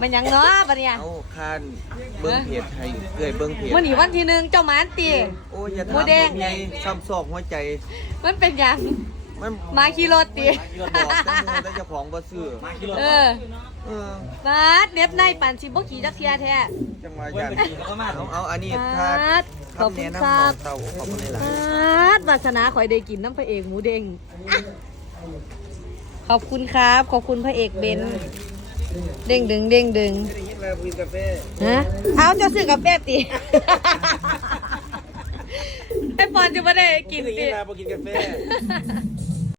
มันยังเนาะบัดเนี่ย เอาคานเบิ้งเพจให้เอ้ยเบิ้งเพจ มื้อนี้วันที่1เจ้าหมานตี โอ้ยอย่า หมู ถาม แดง ผมไงซ้ำซอกหัวใจ มันเป็นหยัง มัน มาขี่รถตี บอกแต่หมูแต่เจ้าของบ่ซื้อ เออ เออ บาดเน็บในปานสิบ่ขี่จักเที่ยแท้ จังหวะยันเอาอันนี้ค่า ขอบคุณ แนะ ครั นำน้อบ งเต่าขอบคุณหลาย วาสนาข่อยได้กินน้ำพระเอกหมูเด้งขอบคุณครับ ขอบคุณพระเอกเบนซ์เด้งดึงเด้งดึงฮะเอาจะซื้อกาแฟติ ไอ้ปอนจะไม่ได้กินติ มากินกาแฟ